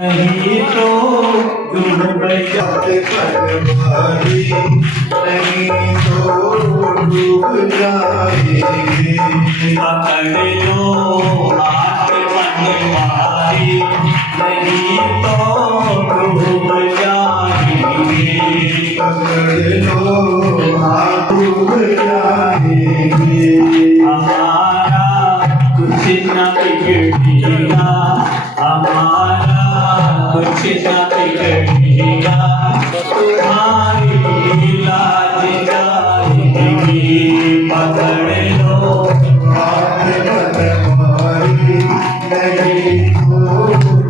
नहीं तो डूब जाते परवारी नहीं तो डूब जाएंगे। पकड़ लो हाथ पनवारी नहीं तो डूब जाएंगे। पकड़ लो हाथ डूब जाएंगे। हमारा कुछ न बिगड़ेगा, हमारा कुछ न बिगड़ेगा, तुम्हारी लाज जाएगी। पकड़ लो हाथ पनवारी नहीं तो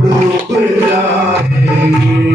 डूब जाएंगे।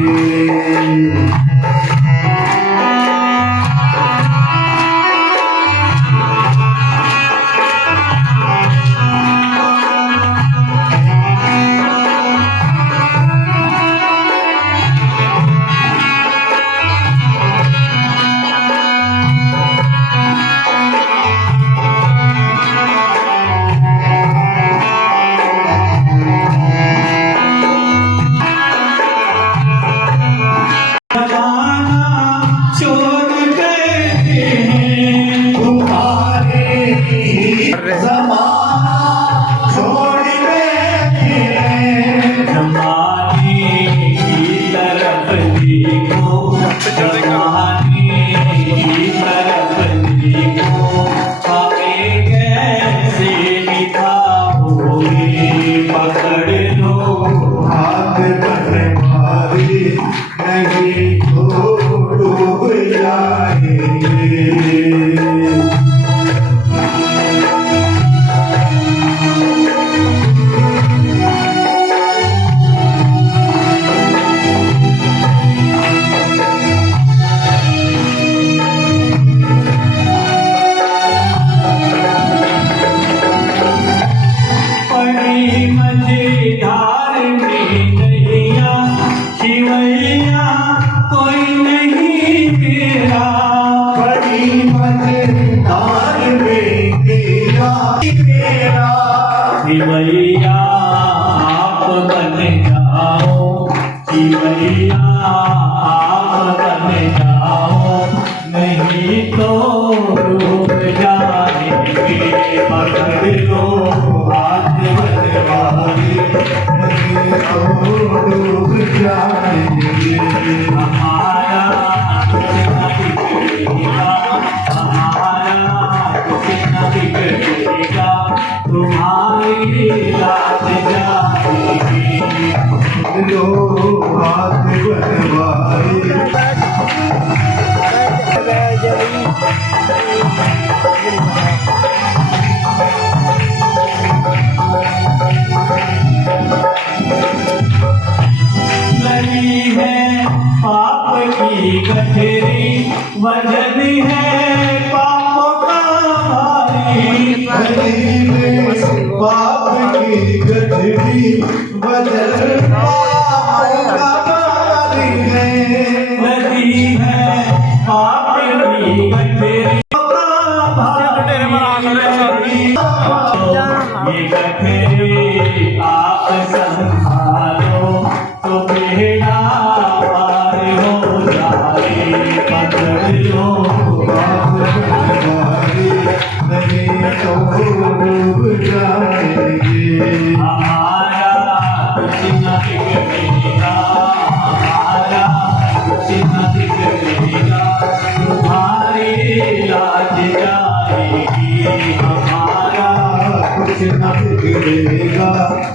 शिवैया आप बन जाओ, शिवैया आप बन जाओ, नहीं तो डूब जाएंगे। पकड़ लो हाथ पनवारी नहीं तो डूब जाएंगे। हमारा कुछ न बिगड़ेगा, हमारा कुछ न बिगड़ेगा, तुम्हारी लाज जाएगी। लो हाथ पनवारी लगी है पाप की गठरी, वजन है पापों का भारी। पाप की गठरी बदल लगी है पाप की गठरी, ये गठरी आप संभालो तो बेड़ा पार हो जाए। पकड़ लो नहीं तो डूब जाएंगे। हमारा कुछ न बिगड़ेगा, हमारा कुछ न बिगड़ेगा, तुम्हारी लाज जाएगी। हमारा कुछ न बिगड़ेगा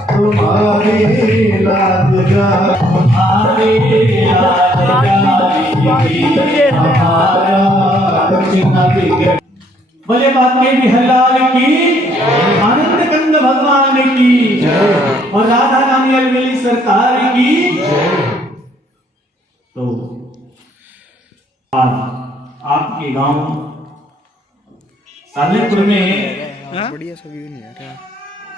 तुम्हारी लाज जाएगी। तुम्हारी लाज जाएगी। हमारा कुछ न बिगड़ेगा। बोले बाकी बिहलाल की, आनंद कंद भगवान की और राधा रानी अलवेली सरकार की। तो आज आपके गांव सालेपुर में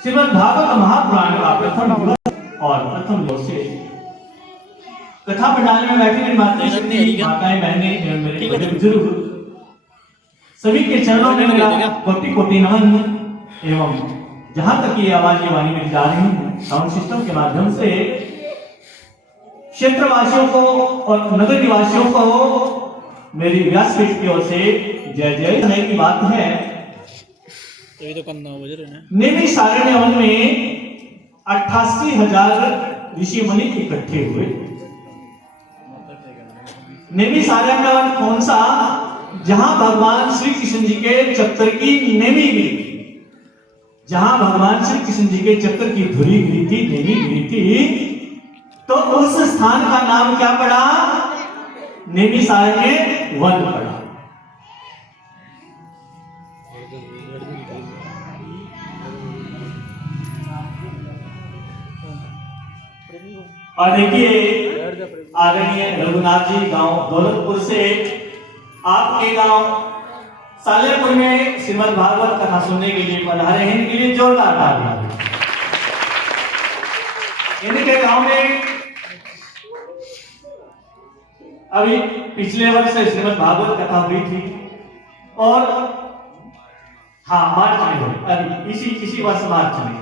श्रीमद् भागवत महापुराण का प्रथम दिवस और प्रथम दिवस से कथा पंडाल में बैठे मेरी माताएं बहनें एवं मेरे बड़े बुजुर्ग सभी के चरणों में मेरा कोटि कोटि नमन एवं जहां तक ये आवाज ये वाणी मेरी जा रही है साउंड सिस्टम के माध्यम से क्षेत्रवासियों को और नगर निवासियों को मेरी व्यासपीठ की ओर से जय जय। समय की बात है, नेमी सारण्य वन में 88,000 ऋषि मुनि इकट्ठे हुए। नेमी सारण्य वन कौन सा? जहां भगवान श्री कृष्ण जी के चक्र की नेमी गिरी थी, जहां भगवान श्री कृष्ण जी के चक्र की धुरी गिरी थी, नेमी गिरी थी, तो उस स्थान का नाम क्या पड़ा? नेमी सारण्य वन पड़ा। और देखिए आदरणीय रघुनाथ जी गांव दौलतपुर से आपके गांव सालेपुर में श्रीमद् भागवत कथा सुनने के लिए पधारे हैं। इनके लिए जोरदार तालियां। इनके गांव में अभी पिछले वर्ष श्रीमद् भागवत कथा हुई थी और मार्च में हुई, अभी इसी वर्ष मार्च में।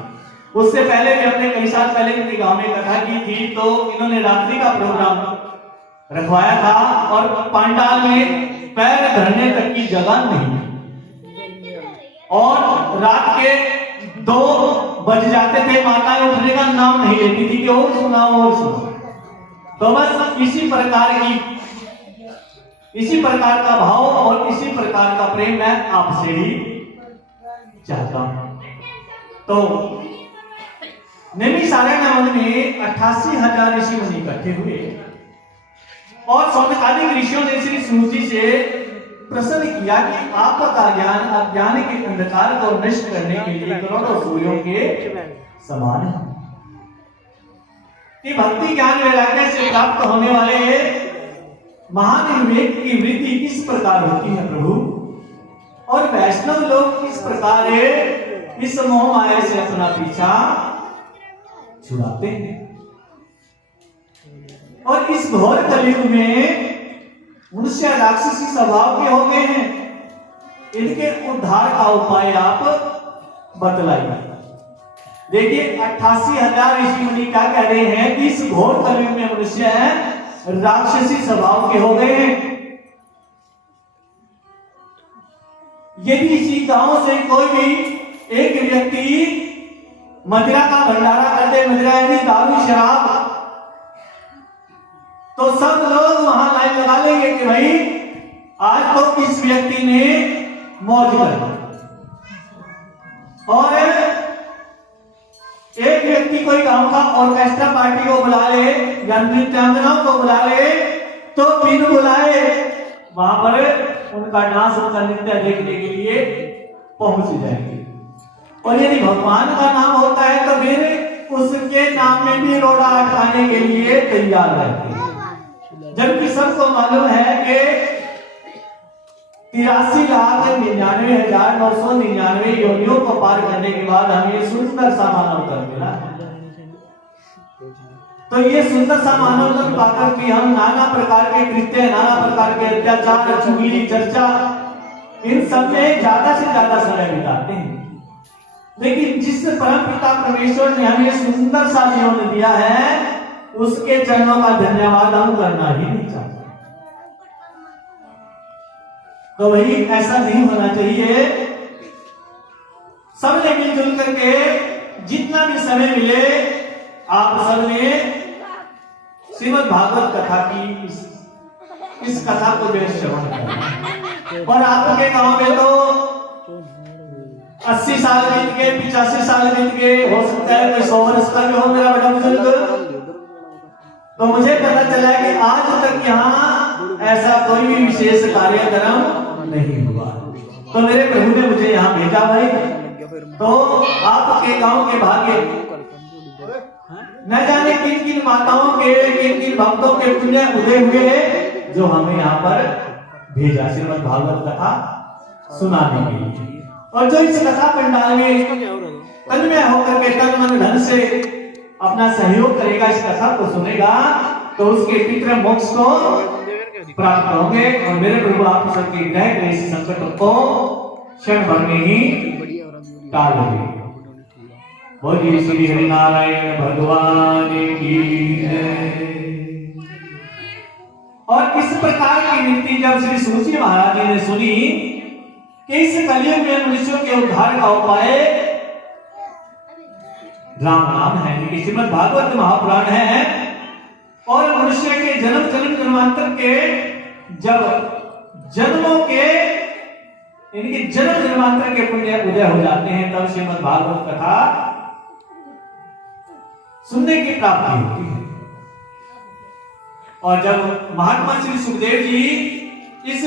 उससे पहले भी हमने कई साल पहले इनके गांव में कथा की थी, तो इन्होंने रात्रि का प्रोग्राम रखवाया था और पंडाल में पैर धरने तक की जगह नहीं, और रात के 2 बज जाते थे, माताएं उठने का नाम नहीं लेती थी कि और सुनाओ और सुनाओ। तो बस इसी प्रकार का भाव और इसी प्रकार का प्रेम मैं आपसे भी चाहता हूं। तो नेमी सारण्य वन में 88,000 ऋषि मुनि इकट्ठे हुए और सौनकादिक ऋषियों ने श्री सूर्य जी से प्रश्न किया कि आपका ज्ञान अज्ञान के अंधकार को नष्ट करने के लिए करोड़ों सूर्यों के समान है। कि भक्ति ज्ञान वैराग्य से प्राप्त होने वाले महान विवेक की वृद्धि किस प्रकार होती है प्रभु, और वैष्णव लोग किस प्रकार इस मोह माया से अपना पीछा छुड़ाते हैं। और इस घोर कलयुग में मनुष्य राक्षसी स्वभाव के हो गए हैं, इनके उद्धार का उपाय आप बतलाइए। देखिए 88,000 ऋषि मुनि क्या कह रहे हैं कि इस घोर कलयुग में मनुष्य राक्षसी स्वभाव के हो गए हैं। यदि इसी गांव से कोई भी एक व्यक्ति मदिरा का भंडारा कर दे, मदिरा यानी दारू शराब, तो सब लोग वहां लाइन लगा लेंगे कि भाई आज तो इस व्यक्ति ने मौज कर दी। और एक व्यक्ति कोई गांव का ऑर्केस्ट्रा पार्टी को बुला ले या नृत्यांगनाओं को बुला ले, तो बिन बुलाए वहां पर उनका डांस, उनका नृत्य देखने के लिए पहुंच जाएंगे। और यदि भगवान का नाम होता है तो फिर उसके नाम में भी रोड़ा अटकाने के लिए तैयार रहते हैं। जबकि सबको मालूम है कि 83,99,999 योनियों को पार करने के बाद हमें सुंदर सा मानव तन मिला। तो ये सुंदर सा मानव तन पाकर भी हम नाना प्रकार के कृत्य, नाना प्रकार के अत्याचार, चुगली, चर्चा, इन सब में ज्यादा से ज्यादा समय बिताते हैं। लेकिन जिस परम पिता परमेश्वर ने हमें सुंदर सा जीवन दिया है, उसके चरणों का धन्यवाद हम करना ही नहीं चाहते। तो वही ऐसा नहीं होना चाहिए। सबने मिलजुल करके जितना भी समय मिले आप सबने श्रीमद् भागवत कथा की इस कथा को जो श्रवण करें। और आपके गांव में तो 80 साल बीत गए, 85 साल बीत गए, हो सकता है कोई 100 वर्ष का भी हो मेरा बड़ा बुजुर्ग। तो मुझे पता चला कि आज तक यहाँ ऐसा कोई भी विशेष कार्यक्रम नहीं हुआ। तो मेरे प्रभु ने मुझे यहाँ भेजा भाई, तो आपके गांव के भाग्य न जाने किन किन माताओं के, किन किन भक्तों के पुण्य उदय हुए जो हमें यहाँ पर भेजा श्रीमद् भागवत कथा सुनाने के लिए। और जो इस कथा पंडाल में तन्मय होकर के तन मन धन से अपना सहयोग करेगा, इस कथा को सुनेगा, तो उसके पितृ मोक्ष को प्राप्त होंगे। और मेरे प्रभु आप सबके ग्रह क्लेश संकट को क्षण भर में ही टाल देंगे। बोलिए श्री हरिनारायण भगवान की जय। और इस प्रकार की नीति जब श्री सूत जी महाराज जी ने सुनी कि इस कलयुग में मनुष्यों के उद्धार का उपाय राम नाम है, कि श्रीमद् भागवत महापुराण है, और मनुष्य के जन्म जन्मांतर के जब जन्मों के इनके जन्म जन्मांतर के पुण्य उदय हो जाते हैं तब श्रीमद् भागवत कथा सुनने की प्राप्ति होती है। और जब महात्मा श्री सुखदेव जी इस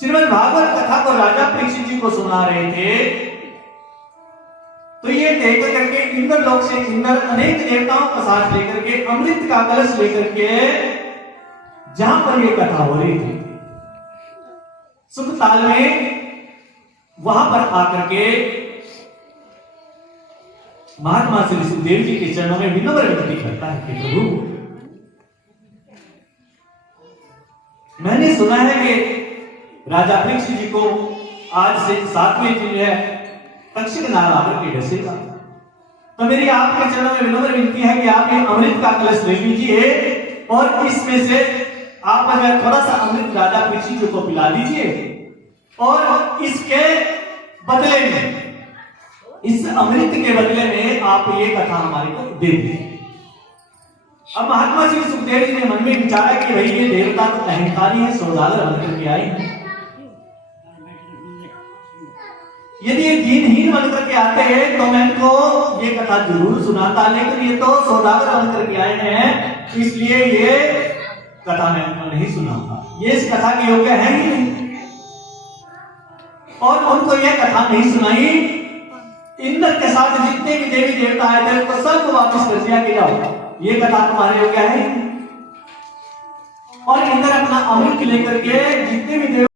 श्रीमद् भागवत कथा को राजा परीक्षित जी को सुना रहे थे तो ये देख करके इंद्र लोक से इंद्र अनेक देवताओं का साथ लेकर के अमृत का कलश लेकर के जहां पर ये कथा हो रही थी सुखताल में, वहां पर आकर के महात्मा श्री सुखदेव जी के चरणों में विनम्र विनती करता है कि प्रभु, मैंने सुना है कि राजा परीक्षित जी को आज से 7वें दिन है तक्षक नाग आकर के डसेगा, तो मेरी आपके चरणों में विनम्र विनती है कि आप ये अमृत का कलश ले लीजिए और इसमें से आप थोड़ा सा अमृत राजा परीक्षित जी को पिला दीजिए और इसके बदले में, इस अमृत के बदले में आप ये कथा हमारे को दे दीजिए। अब महात्मा श्री सुखदेव जी ने मन में विचारा कि भाई ये देवता तो अहंकारी है, सौदागर बनकर के आए हैं, यदि ये दीनहीन बनकर के आते हैं तो मैं इनको ये कथा जरूर सुनाता, लेकिन ये तो सौदागर बनकर के आए हैं इसलिए ये कथा मैं उनको नहीं सुनाऊंगा, ये इस कथा के योग्य है ही नहीं। और उनको ये कथा नहीं सुनाई। इंद्र के साथ जितने भी देवी देवता आए थे उनको सबको वापस कर दिया कि जाओ ये कथा तुम्हारे योग्य है। और इंद्र अपना अमृत लेकर के